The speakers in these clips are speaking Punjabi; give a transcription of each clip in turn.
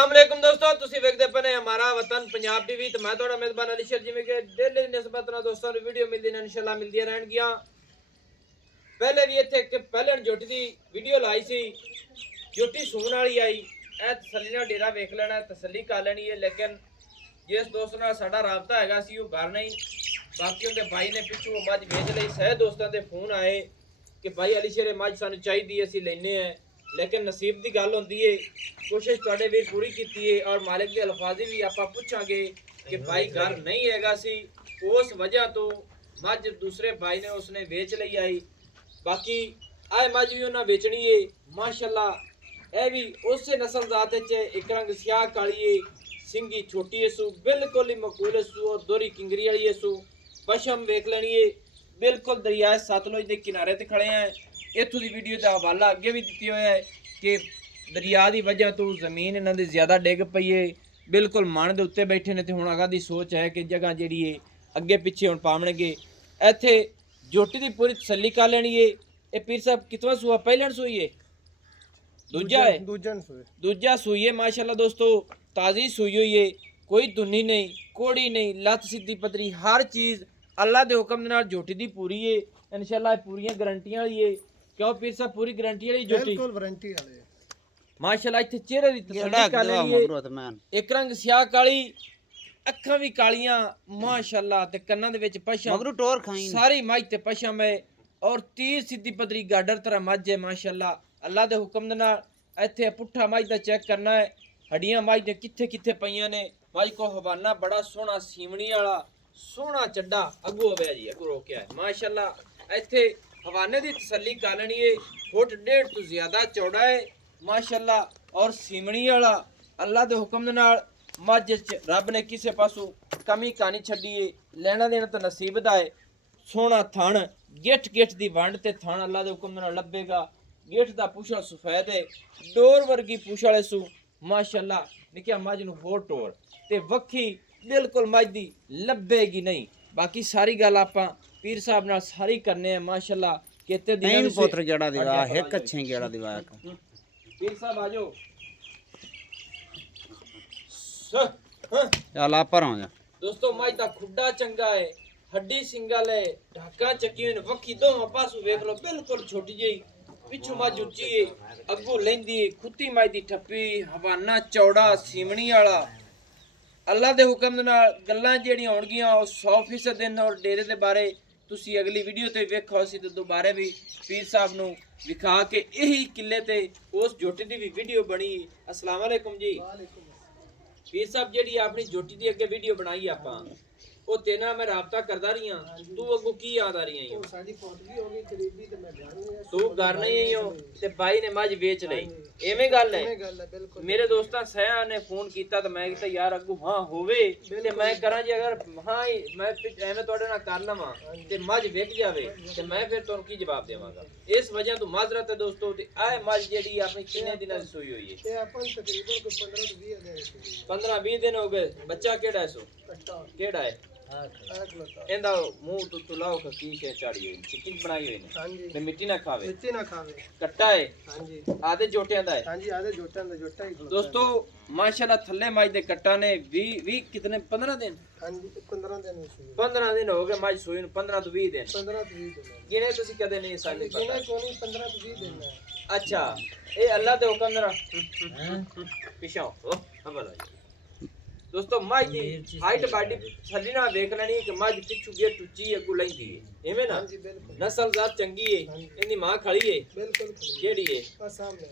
अस्सलामुअलैकुम दोस्तों, ਤੁਸੀਂ ਵੇਖਦੇ ਪਏ ਹਮਾਰਾ ਵਤਨ ਪੰਜਾਬ ਟੀਵੀ ਤੇ ਮੈਂ ਤੁਹਾਡਾ ਮੇਜ਼ਬਾਨ ਅਲੀ ਸ਼ਰ। ਜਿਵੇਂ ਕਿ ਡੇਲੀ ਨਿਸਬਤ ਨਾਲ ਦੋਸਤਾਂ ਨੂੰ ਵੀਡੀਓ ਮਿਲਦੀ ਨੇ, ਇਨਸ਼ਾਅੱਲਾ ਮਿਲਦੀਆਂ ਰਹਿਣਗੀਆਂ। ਪਹਿਲੇ ਵੀ ਇੱਥੇ ਇੱਕ ਪਹਿਲੇ ਜੋਟੀ ਦੀ ਵੀਡੀਓ ਲਾਈ ਸੀ, ਜੋਟੀ ਸੂਣ ਵਾਲੀ ਆਈ। ਇਹ ਤਸੱਲੀ ਨਾਲ ਡੇਰਾ ਵੇਖ ਲੈਣਾ, ਤਸੱਲੀ ਕਰ ਲੈਣੀ ਹੈ। ਲੇਕਿਨ ਜਿਸ ਦੋਸਤ ਨਾਲ ਸਾਡਾ ਰਾਬਤਾ ਹੈਗਾ ਸੀ ਉਹ ਘਰ ਨਹੀਂ, ਬਾਕੀ ਉਹਦੇ ਭਾਈ ਨੇ ਪਿੱਛੋਂ ਮੱਝ ਵੇਚ ਲਈ। ਸਹਿ ਦੋਸਤਾਂ ਦੇ ਫੋਨ ਆਏ ਕਿ ਭਾਈ ਅਲੀ ਸ਼ਰ ਮੱਝ ਸਾਨੂੰ ਚਾਹੀਦੀ, ਅਸੀਂ ਲੈਨੇ ਆ। लेकिन नसीब की गल होंदी है, कोशिश तुहाडे वीर पूरी कीती है और मालिक के अल्फाजी भी आपां पुछांगे कि भाई घर नहीं हैगा सी, उस वजह तो मझ दूसरे भाई ने उसने बेच लई आई। बाकी आए मझ भी उन्हें बेचनी है माशाअल्लाह। यह भी उस नस्ल जात च एक रंग स्याह काली है, सिंगी छोटी है सू, बिल्कुल ही मकूल है सू और दोहरी किंगरी वाली है सू। पशम वेख लैनी है, बिल्कुल दरिया सतलुज के किनारे ते खड़े हैं। इत्थों की वीडियो का हवाला अगे भी दिता हुआ है कि दरिया की वजह तो जमीन इन्हों की ज़्यादा डिग पई है, बिल्कुल मन के उत्ते बैठे ने। तो हुण अगा की सोच है कि जगह जी है अगे पिछे हुण पावणगे। इत्थे जोटी की पूरी तसल्ली कर लेनी है। ये पीर साहब कितवा सूआ? पहलन सूई है, दूजा है, दूजा सूई है माशाअल्लाह दोस्तों। ताज़ी सूई हुई है, कोई धुनी नहीं, कोड़ी नहीं, लत सीधी पतरी, हर चीज़ अल्लाह के हुक्म के नाल जोटी दी पूरी है। इंशाअल्लाह पूरी गारंटियां वाली है। क्यों पीर साहब पूरी गारंटी वाली जोटी? बिल्कुल गारंटी वाले माशाअल्लाह। इत्थे चेहरे दी तसल्ली कर लेनी है। एक रंग स्याह काली, अखां भी कालियां माशाअल्लाह, ते कन्नां दे विच पशम, मगरू टोर खाई सारी मझ ते पशम है और तीर सीधी पतरी गाडर तरह मझ है माशाअल्लाह। अल्लाह दे हुक्म दे नाल इत्थे पुट्ठा मझ दा चेक करना है, हड्डियां मझ दे कित्थे कित्थे पईयां ने। मझ को हवाना बड़ा सोहना सीवणी वाला सोहना चड्डा अगू होया जी, अगू रोकिया है माशाअल्लाह। इत्थे हवाने की तसल्ली कर लेनी है, फुट 1.5 तो ज़्यादा चौड़ा है माशाअल्लाह और सीमणी वाला। अल्लाह के हुक्म दे नाल मझ च रब ने किसी पासों कमी कानी छड्डी है। लेना देना तो नसीब दा है। सोहना थण, गिठ गिठ दी वंड ते थण अल्लाह के हुक्म दे नाल लभेगा। गिठ दा पूछा सफेद है, डोर वर्गी पूछ वाले सू माशाअल्लाह। निक्किया मझ नूं होर टोर ते वक्खी बिल्कुल मझ दी लभेगी नहीं। बाकी सारी गल आपां पीर साहब नाल सारी करने हैं माशाअल्लाह। केते दिन पुत्र गेड़ा दिवा एक अच्छे गेड़ा दिवा पीर साहब आजो चल पर हो जा दोस्तों। मझ दा खुड्डा चंगा है, हड्डी सिंगल है, ढाका चकी हुई वक्खी दोवां पासों वेख लो, बिल्कुल छोटी जी। पिछू मझ उच्ची है, अगू लैंदी है, खुत्ती मझ दी ठप्पी, हवाना चौड़ा सीमणी वाला। अल्लाह के हुक्म दे नाल गल्लां ਜਿਹੜੀਆਂ ਹੋਣਗੀਆਂ ਉਹ 100% दिन और डेरे के बारे ਤੁਸੀਂ अगली वीडियो ते वेखो। ਅਸੀਂ ਤੇ ਦੁਬਾਰੇ भी पीर साहब ਨੂੰ ਵਿਖਾ ਕੇ ਇਹੀ ਕਿੱਲੇ ਤੇ ਉਸ ਜੋਟੀ ਦੀ ਵੀ ਵੀਡੀਓ ਬਣੀ। अस्सलाम वालेकुम जी। पीर साहब ਜਿਹੜੀ ਆਪਣੀ ਜੋਟੀ ਦੀ ਅੱਗੇ ਵੀਡੀਓ ਬਣਾਈ ਆਪਾਂ, ਉਹ ਤੇਰੇ ਨਾਲ ਮੈਂ ਰਾਬਤਾ ਕਰਦਾ ਰਹੀ ਹਾਂ। ਤੂੰ ਅੱਗੋਂ ਕੀ ਯਾਦ ਆ ਰਹੀ ਹੈ? ਉਹ ਸਾਡੀ ਫੌਤਗੀ ਹੋ ਗਈ ਕਰੀਬੀ ਤੇ ਮੈਂ ਘਰ ਨਹੀਂ, ਤੂੰ ਘਰ ਨਹੀਂ ਆਈ ਹੋ ਤੇ ਭਾਈ ਨੇ ਮੱਝ ਵੇਚ ਲਈ। ਐਵੇਂ ਗੱਲ ਹੈ? ਬਿਲਕੁਲ। ਮੇਰੇ ਦੋਸਤਾਂ ਸਹਿਆ ਨੇ ਫੋਨ ਕੀਤਾ ਤਾਂ ਮੈਂ ਕਿਹਾ ਯਾਰ ਅੱਗੋਂ ਹਾਂ ਹੋਵੇ ਤੇ ਮੈਂ ਕਰਾਂ ਜੀ। ਅਗਰ ਹਾਂ ਮੈਂ ਐਵੇਂ ਤੁਹਾਡੇ ਨਾਲ ਕਰ ਲਵਾਂ ਤੇ ਮੱਝ ਵਿਕ ਜਾਵੇ ਤੇ ਮੈਂ ਫਿਰ ਤੁਹਾਨੂੰ ਕੀ ਜਵਾਬ ਦੇਵਾਂਗਾ। ਇਸ ਵਜ੍ਹਾ ਤੋਂ ਮਾਜ਼ਰਤ ਹੈ ਦੋਸਤੋ। ਤੇ ਆਹ ਮੱਝ ਜਿਹੜੀ ਆਪਣੀ ਕਿੰਨੇ ਦਿਨਾਂ ਦੀ ਸੂਈ ਹੋਈ ਹੈ? ਤੇ ਆਪਾਂ ਤਕਰੀਬਨ ਕੋਈ 15 ਤੋਂ 20 ਦਿਨ 15-20 ਦਿਨ ਹੋ ਗਏ। ਬੱਚਾ ਕਿਹੜਾ ਹੈ? ਸੋ ਕਿਹੜਾ ਹੈ? ਇਹਦਾ ਮੂੰਹ ਤੋਂ ਤੁਲਾਓ ਕੀ ਸ਼ੇ ਚਾੜੀ ਹੋਈ, ਚਿੱਟੀ ਬਣਾਈ ਹੋਈ ਨੇ। ਹਾਂਜੀ ਤੇ ਮਿੱਟੀ ਨਾ ਖਾਵੇ, ਮਿੱਟੀ ਨਾ ਖਾਵੇ। ਕੱਟਾ ਹੈ? ਹਾਂਜੀ ਆਦੇ ਜੋਟਿਆਂ ਦਾ ਹੈ। ਹਾਂਜੀ ਆਦੇ ਜੋਟਿਆਂ ਦਾ ਜੋਟਾ ਹੀ ਦੋਸਤੋ ਮਾਸ਼ਾਅੱਲਾ। ਥੱਲੇ ਮੱਝ ਦੇ ਕੱਟਾਂ ਨੇ 20 ਕਿਤਨੇ 15 ਦਿਨ। ਹਾਂਜੀ 15 ਦਿਨ ਸੂਈ, 15 ਦਿਨ ਹੋ ਗਏ ਮੱਝ ਸੂਈ ਨੂੰ। 15 ਤੋਂ 20 ਦਿਨ, 15 ਤੋਂ 20 ਦਿਨ ਗਿਣੇ ਤੁਸੀਂ ਕਦੇ ਨਹੀਂ? ਸਾਡੇ ਗਿਣੇ ਕੋਈ ਨਹੀਂ, 15 ਤੋਂ 20 ਦਿਨ ਹੈ। ਅੱਛਾ ਇਹ ਅੱਲਾਹ ਦੇ ਹੁਕਮ ਨਾਲ ਪਿਛਾਓ ਹਵਾਲਾ दोस्तों। मझ की हाइट बाडी थली ना देख लेनी कि मझ पिछू गे टुच्ची अगू लैंदी है। एवें ना नस्ल जात चंगी है। इनकी मां खड़ी है बिल्कुल, केड़ी है? आ सामने।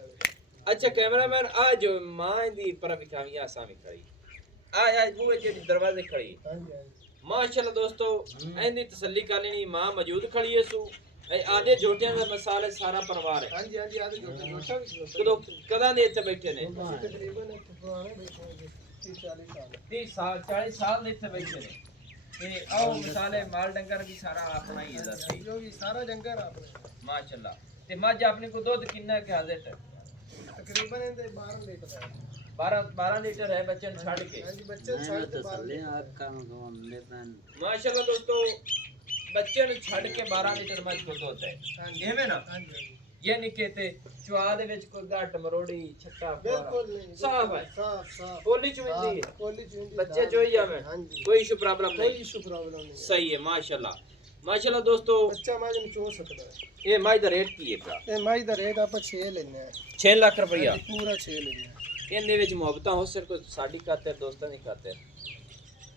अच्छा कैमरामैन आ जो मां दी पर विखावी आ सामने खड़ी आ बूहे जेडी दरवाजे खड़ी। हां जी माशाअल्लाह दोस्तों। इनकी तसल्ली कर लेनी, मां मौजूद खड़ी है सू। आधे जोटियां दा मसाले सारा परिवार है। हां जी हां जी आधे जोटा भी कदा दे इत्थे बैठे ने? तकरीबन इत्थे पुराने बैठे ने 30 साल 40 साल ਦੇ ਇੱਥੇ ਬੈਠੇ ਨੇ। ਤੇ ਆਓ ਮਿਸਾਲੇ ਮਾਲ ਡੰਗਰ ਵੀ ਸਾਰਾ ਆਪਣਾ ਹੀ ਹੈ ਦੱਸੀ ਜੋ ਵੀ ਸਾਰਾ ਡੰਗਰ ਆਪਣਾ ਮਾਸ਼ਾਅੱਲਾ। ਤੇ ਮੱਝ ਆਪਣੇ ਕੋ ਦੁੱਧ ਕਿੰਨਾ ਕਿ ਹਾਜ਼ਰ ਹੈ? ਤਕਰੀਬਨ ਇਹਦੇ 12 ਲੀਟਰ ਹੈ। 12 ਲੀਟਰ ਹੈ ਬੱਚੇ ਨੂੰ ਛੱਡ ਕੇ। ਹਾਂਜੀ ਬੱਚੇ ਛੱਡ ਕੇ ਥੱਲੇ ਆਕਾਂ ਨੂੰ ਗਵਾਉਂਦੇ ਪੈਣ ਮਾਸ਼ਾਅੱਲਾ ਦੋਸਤੋ। ਬੱਚੇ ਨੂੰ ਛੱਡ ਕੇ 12 ਲੀਟਰ ਮੱਝ ਕੋ ਦੁੱਧ ਹੈ। ਐਵੇਂ ਨਾ? ਹਾਂਜੀ ਯਾਨੀ ਕਿ ਤੇ ਚਵਾ ਦੇ ਵਿੱਚ ਕੋਈ ਘੱਟ ਮਰੋੜੀ ਛੱਟਾ ਬਿਲਕੁਲ ਨਹੀਂ ਸਾਫ ਹੈ ਸਾਫ ਪੋਲੀ ਚੁੰਦੀ ਹੈ ਕੋਲੀ ਚੁੰਦੀ ਬੱਚੇ ਚੋਈ ਜਾਵੇ ਹਾਂਜੀ ਕੋਈ ਇਸ਼ੂ ਪ੍ਰੋਬਲਮ ਕੋਈ ਨਹੀਂ ਇਸ਼ੂ ਪ੍ਰੋਬਲਮ ਨਹੀਂ ਸਹੀ ਹੈ ਮਾਸ਼ਾਅੱਲਾ ਮਾਸ਼ਾਅੱਲਾ ਦੋਸਤੋ ਬੱਚਾ ਮਾਜ ਨੂੰ ਚੋ ਸਕਦਾ ਹੈ ਇਹ ਮਾਈ ਦਾ ਰੇਟ ਕੀ ਹੈ ਭਰਾ ਇਹ ਮਾਜ ਦਾ ਰੇਟ ਆਪਾਂ 6 ਲੈਣੇ ਆ 6 ਲੱਖ ਰੁਪਇਆ ਪੂਰਾ 6 ਲੈਣੇ ਆ ਇਹਦੇ ਵਿੱਚ ਮੁਹੱਬਤਾਂ ਹੋ ਸਿਰ ਕੋਈ ਸਾਡੀ ਖਾਤਰ ਦੋਸਤਾਂ ਦੀ ਖਾਤਰ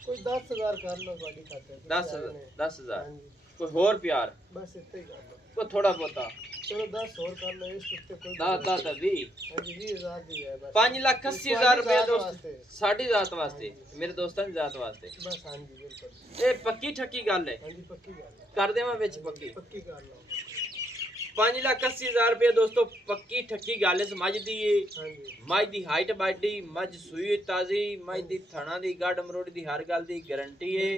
ਕੋਈ 10000 ਕਰ ਲਓ ਤੁਹਾਡੀ ਖਾਤਰ 10000 ਹਾਂਜੀ ਕੋਈ ਹੋਰ ਪਿਆਰ ਬਸ ਇੱਥੇ ਹੀ ਕਰ ਲਓ ਕੋਈ ਥੋੜਾ ਬਹੁਤਾ ਚਲੋ 10 ਹੋਰ ਕਰ ਲਓ ਇਸ ਉੱਤੇ ਕੋਈ 10 20 ਹਾਂਜੀ 20000 ਦੀ ਹੈ ਬਸ 5,80,000 ਰੁਪਏ ਦੋਸਤ ਵਾਸਤੇ। ਸਾਡੀ ਜ਼ਾਤ ਵਾਸਤੇ ਮੇਰੇ ਦੋਸਤਾਂ ਦੀ ਜ਼ਾਤ ਵਾਸਤੇ ਬਸ ਹਾਂਜੀ ਬਿਲਕੁਲ ਇਹ ਪੱਕੀ ਠੱਕੀ ਗੱਲ ਹੈ ਹਾਂਜੀ ਪੱਕੀ ਗੱਲ ਹੈ ਕਰ ਦੇਵਾਂ ਵਿੱਚ ਪੱਕੀ ਪੱਕੀ ਕਰ ਲਓ 5,80,000 ਰੁਪਏ ਦੋਸਤੋ ਪੱਕੀ ਠੱਕੀ ਗੱਲ ਇਸ ਮੱਝ ਦੀ ਏ ਹਾਂਜੀ ਮੱਝ ਦੀ ਹਾਈਟ ਬਾਡੀ ਮੱਝ ਸੂਈ ਹੋਈ ਤਾਜ਼ੀ ਮੱਝ ਦੀ ਥਣਾ ਦੀ ਗੱਡ ਮਰੋੜੀ ਦੀ ਹਰ ਗੱਲ ਦੀ ਗਾਰੰਟੀ ਏ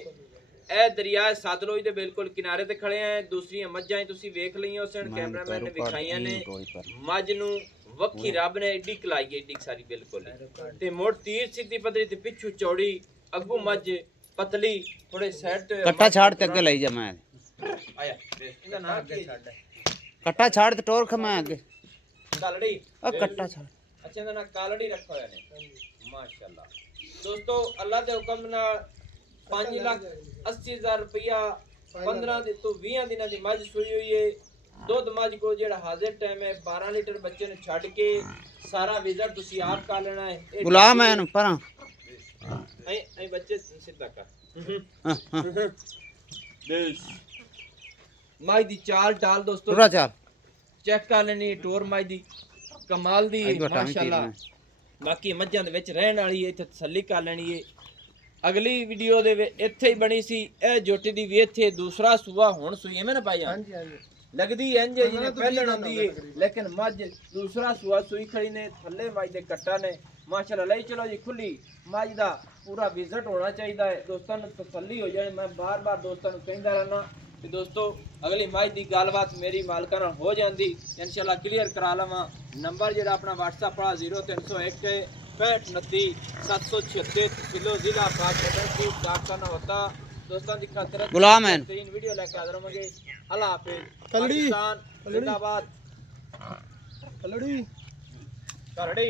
ਇਹ ਦਰਿਆ ਸਤਲੁਜ ਦੇ ਬਿਲਕੁਲ ਕਿਨਾਰੇ ਤੇ ਖੜੇ ਆ ਦੂਸਰੀਆਂ ਮੱਝਾਂ ਹੀ ਤੁਸੀਂ ਵੇਖ ਲਈਆਂ ਉਸ ਕੈਮਰਾਮੈਨ ਨੇ ਵਿਖਾਈਆਂ ਨੇ ਮੱਝ ਨੂੰ ਵੱਖੀ ਰੱਬ ਨੇ ਏਡੀ ਕਲਾਈ ਏਡੀ ਸਾਰੀ ਬਿਲਕੁਲ ਤੇ ਮੋੜ ਤੀਰ ਸਿੱਧੀ ਪਤਲੀ ਤੇ ਪਿੱਛੂ ਚੌੜੀ ਅੱਗੂ ਮੱਝ ਪਤਲੀ ਥੋੜੇ ਸਾਈਡ ਤੇ ਕੱਟਾ ਛਾੜ ਤੇ ਅੱਗੇ ਲਈ ਜਾ ਮੈਂ ਆਇਆ ਇਹਦਾ ਨਾਮ ਕੀ ਛੱਡ ਕੱਟਾ ਛਾੜ ਤੇ ਟੋਰ ਖਮਾ ਅੱਗੇ ਕਾਲੜੀ ਆ ਕੱਟਾ ਛਾੜ ਅੱਛਾ ਇਹਦਾ ਨਾਮ ਕਾਲੜੀ ਰੱਖਿਆ ਹੋਇਆ ਨੇ ਮਾਸ਼ਾਅੱਲਾ ਦੋਸਤੋ ਅੱਲਾ ਦੇ ਹੁਕਮ ਨਾਲ 5,80,000 ਰੁਪਇਆ 15 ਦੇ ਤੋਂ 20 ਦਿਨਾਂ ਦੀ ਮੱਝ ਸੂਈ ਹੋਈ ਏ ਦੁੱਧ ਮੱਝ ਕੋ ਜਿਹੜਾ ਹਾਜ਼ਰ ਟਾਈਮ ਹੈ 12 ਲੀਟਰ ਬੱਚੇ ਨੂੰ ਛੱਡ ਕੇ ਸਾਰਾ ਵਿਜ਼ਿਟ ਤੁਸੀਂ ਆਪ ਕਰ ਲੈਣਾ ਹੈ ਗੁਲਾਮ ਐ ਨੂੰ ਪਰਾਂ ਐ ਬੱਚੇ ਸਿੱਧਾ ਕਰ ਹਾਂ ਹਾਂ ਦੇਸ਼ ਮੱਝ ਦੀ ਚਾਲ ਢਾਲ ਦੋਸਤੋ ਪੂਰਾ ਚੱਲ ਚੈੱਕ ਕਰ ਲੈਣੀ ਟੋਰ ਮੱਝ ਦੀ ਕਮਾਲ ਦੀ ਮਾਸ਼ਾਅੱਲਾ ਬਾਕੀ ਮੱਝਾਂ ਦੇ ਵਿੱਚ ਰਹਿਣ ਵਾਲੀ ਹੈ ਇੱਥੇ ਤਸੱਲੀ ਕਰ ਲੈਣੀ ਹੈ ਅਗਲੀ ਵੀਡੀਓ ਦੇ ਵਿੱਚ ਇੱਥੇ ਹੀ ਬਣੀ ਸੀ ਇਹ ਜੋਟੀ ਦੀ ਵੀ ਇੱਥੇ ਦੂਸਰਾ ਸੂਆ ਹੁਣ ਸੂਈ ਐਵੇਂ ਨਾ ਪਾਈ ਹਾਂਜੀ ਹਾਂਜੀ ਲੱਗਦੀ ਇੰਜ ਜਿਵੇਂ ਪਹਿਲਣ ਹੁੰਦੀ ਹੈ ਲੇਕਿਨ ਮੱਝ ਦੂਸਰਾ ਸੂਆ ਸੂਈ ਖੜੀ ਨੇ ਥੱਲੇ ਮੱਝ ਦੇ ਕੱਟਾ ਨੇ ਮਾਸ਼ਾਅੱਲਾ ਲਈ ਚਲੋ ਜੀ ਖੁੱਲੀ ਮੱਝ ਦਾ ਪੂਰਾ ਵਿਜ਼ਿਟ ਹੋਣਾ ਚਾਹੀਦਾ ਹੈ ਦੋਸਤਾਂ ਨੂੰ ਤਸੱਲੀ ਹੋ ਜਾਏ ਮੈਂ ਬਾਰ-ਬਾਰ ਦੋਸਤਾਂ ਨੂੰ ਕਹਿੰਦਾ ਰਹਿਣਾ ਕਿ ਦੋਸਤੋ ਅਗਲੀ ਮੱਝ ਦੀ ਗੱਲਬਾਤ ਮੇਰੀ ਮਾਲਕਾਂ ਨਾਲ ਹੋ ਜਾਂਦੀ ਇਨਸ਼ਾਅੱਲਾ ਕਲੀਅਰ ਕਰਾ ਲਵਾਂ ਨੰਬਰ ਜਿਹੜਾ ਆਪਣਾ WhatsApp ਵਾਲਾ 0301 6529 776 किलो जिला बागपत की डाक करना होता दोस्तों की खातिर गुलाम है तीन वीडियो लेके हाजिर होंगे अल्लाह हाफिज कलड़ी पाकिस्तान जिंदाबाद कलड़ी कलड़ी